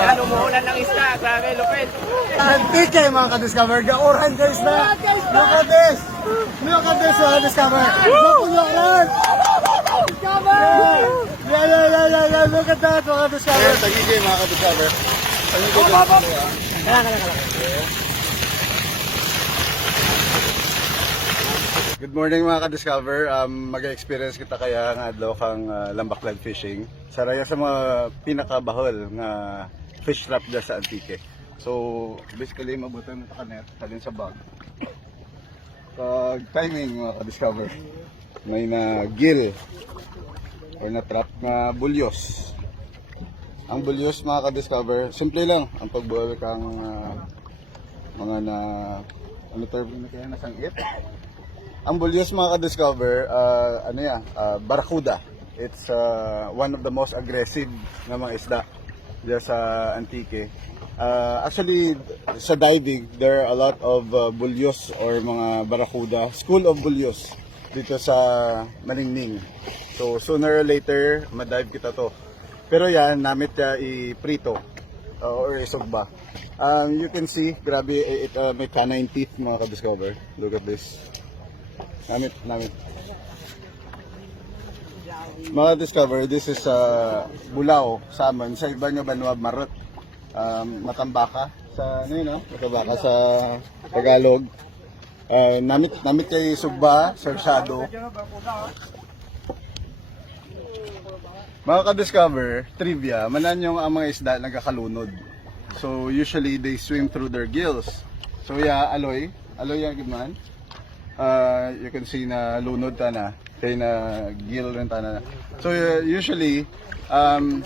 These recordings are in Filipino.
Yan, umuulan ng isda. Grabe, lupit. Antique mga ka-discover. Gaurahan ka isda. Look at this. Look at this mga ka-discover. Mapunuran. Yeah. Look at that mga ka-discover. Tagigay mga ka-discover. Good morning mga ka-discover. Mag-experience kita kaya nga adlaw kang lambaklag fishing. Saraya sa mga pinakabahol nga fish trap dyan sa Antique. So basically mabutan mo ka net talin sa bag. Pag timing mga ka-discover, may na gill or na trap na bulyos. Ang bulyos mga ka-discover, simple lang ang pagbuhay kang mga na ano term na kaya nasangit. Ang bulyos mga ka-discover, barracuda. It's one of the most aggressive na mga isda dyan sa Antique. Actually, sa diving, there are a lot of bulyos or mga barracuda, school of bulyos dito sa Maningning. So, sooner or later, madive kita to. Pero yan, namit i-prito or isugba. You can see, grabe, may canine teeth mga ka-discover. Look at this. Namit. Mga discover, this is Bulao, salmon. Sa iba nyo Banwa Marot. Matambaka sa matambaka sa Tagalog. Namit kay sugba, sersado. Mga ka-discover, trivia, manan yung ang mga isda nagkakalunod. So usually they swim through their gills. So yeah, aloy yung gitman. You can see na lunod ta na, kaya na gill rin ta na. So usually ang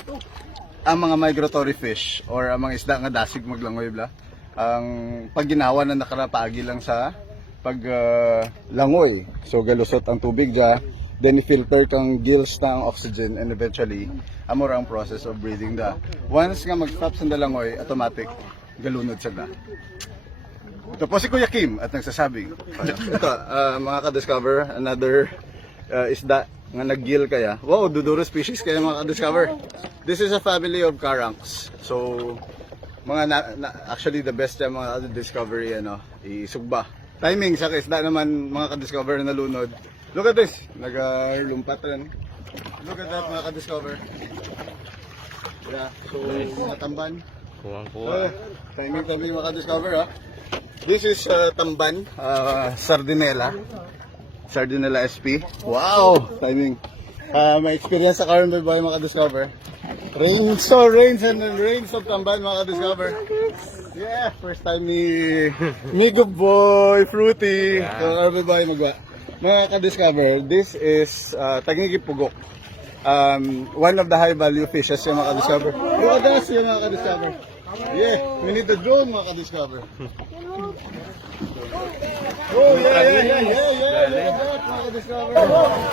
mga migratory fish or ang mga isda nga dasig maglangoy bla, ang pagginawa na nakarapaagi lang sa paglangoy. So galusot ang tubig dya, then i-filter kang gills na ang oxygen, and eventually amor ang process of breathing da. Once nga mag-stop sa langoy, automatic galunod sa da. Ito po si Kuya Kim at nagsasabing, ito, mga ka-discover, another isda nga nag-gill kaya. Wow, Duduro species kaya mga ka-discover. This is a family of karanks. So, actually the best yung mga discovery, isugba. Timing sa isda naman mga ka-discover na lunod. Look at this, nag-lumpat rin. Look at that mga ka-discover. Yeah, so, natamban. Kuwang-kuwa. Timing mga ka-discover, ha. This is tamban, sardinella SP. Wow, timing. May experience sa Carmen Boy mga ka-discover. Rains of tamban mga ka-discover. Yeah, first time ni Good Boy, Fruity, Carmen Boy magwa. Mga ka-discover, this is tagigipugok. One of the high value fishes yung mga ka-discover. Look at this yung mga ka-discover. Yeah, we need the drone mga ka-discover. Oh, yeah.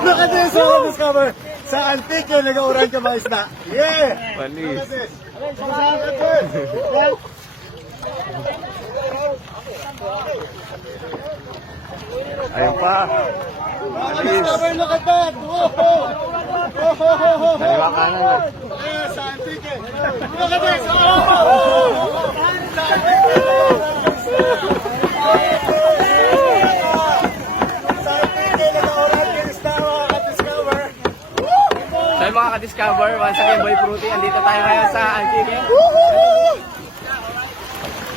Look at this, mga ka-discover. Sa Antique, nag-auran ka mga isda. Yeah! Panis. Look at this. Ayun pa. Mga ka-discover, look at that. Kaliwa kanan na. Yeah, sa Antique. Look at this. Sa So yung mga ka-discover, once again Boy Fruity, andito tayo ngayon sa Antique.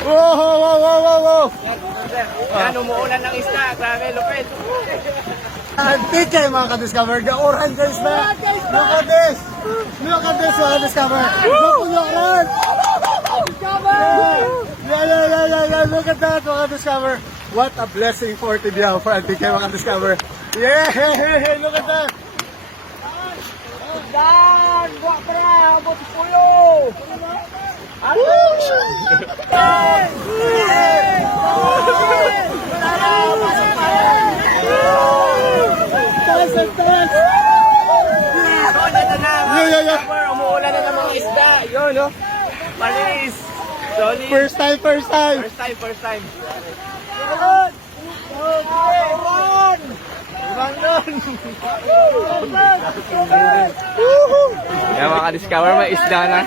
Wow! Yan, umuulan ng isda. Grabe, lupit. Antique mga ka-discover. Gaurahan ka isda. Look at this. Look at this mga ka-discover. Mapunuran. Yeah. Look at that mga ka-discover. What a blessing for Tibiao for Antique mga ka-discover. Yeah, look at that. Dan, buat perang, buat puyo. Yeah. Umuulan na ng mga isda. Yun, no? Panis. Solid. First time. First time. Yan mga ka-discover, may isda na.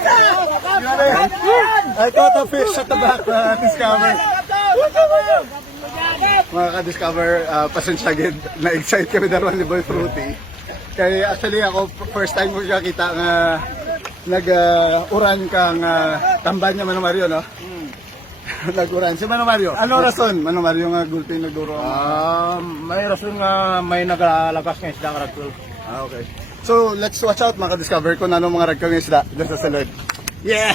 I caught a fish at the back, Discover. Mga ka-discover, pasensya agad, na-excite kami daruan ni Boy Fruity. Kaya actually ako, first time ko siya kita nga nag-uran kang tamban niya Mano Mario, no? Nag-uran. Si Mano Mario, ano rason? Mano Mario nga gulping nagduro? May rason nga may nagalagas ng isda karagtul. Okay. So, let's watch out mga ka-discover kung ano mga ragkang isda dyan sa salad. Yeah!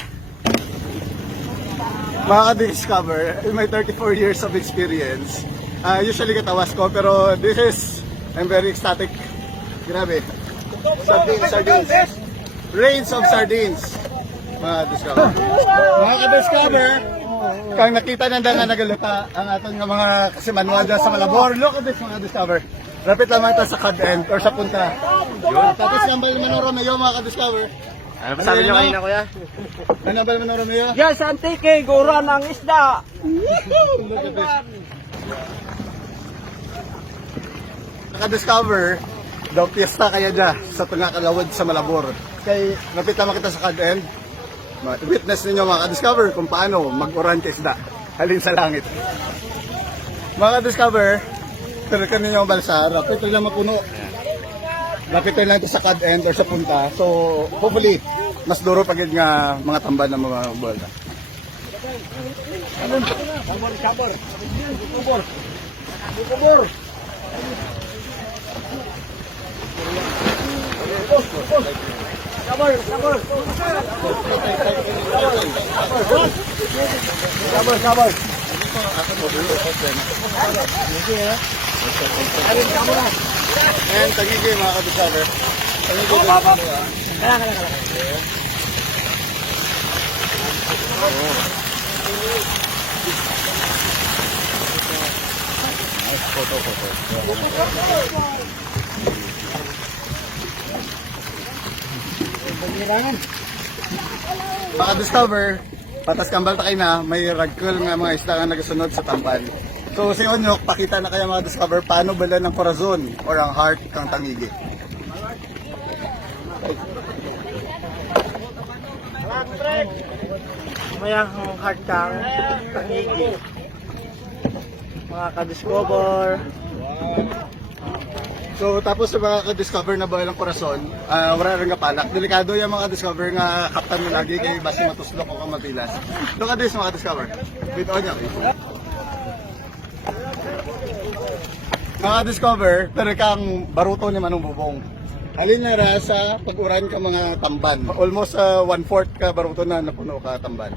Mga ka-discover, in my 34 years of experience, usually katawas ko, pero this is, I'm very ecstatic. Grabe. Sardines. Rains of sardines. Mga discover. Mga ka-discover, kang nakita nanda nga nagaluta ang aton nga mga kasimanwa dyan sa Malabor. Look at this mga discover. Rapit lamang ito sa cad end or sa punta. Tapos gambal Manoro Mayo mga ka-discover. Ano pa sabi nyo kanina, kuya? Ano ba Manoro Mayo? Yan sa Antique, gura ng isda. Look at this. Naka-discover, daw piyesta kaya dyan sa tunga kalawad sa Malabor. Kay napit naman kita sa cad end. Witness ninyo mga ka-discover kung paano mag-uran ka isda. Halin sa langit. Mga ka-discover, tirakan ninyo ang balsa, rapit lang mapuno. Rapit lang ito sa cad end or sa punta. So, hopefully, mas duro pagid nga mga tamban ng mga bola. And tagigi mga ka-discover. Mga discover, patas kambal ta kay na, may ragkul nga mga isda nga nagasunod sa tamban. So si Onyok, pakita na kaya mga discover paano bala ng corazon or ang heart kang tangigi. Mayang hard kang tangigi. Mga ka-discover. So tapos sa mga ka-discover na bala ng corazon, wala rin kapanak. Delikado yung mga discover nga kaptan mo lagi kay basi matuslok o kang mapilas. Look at this mga discover. With Onyok. Mga discover, pero kang baruto ni Manong Bubong. Halin na ra sa pag-uran ka mga tamban. Almost 1/4 ka baruto na napuno ka tamban.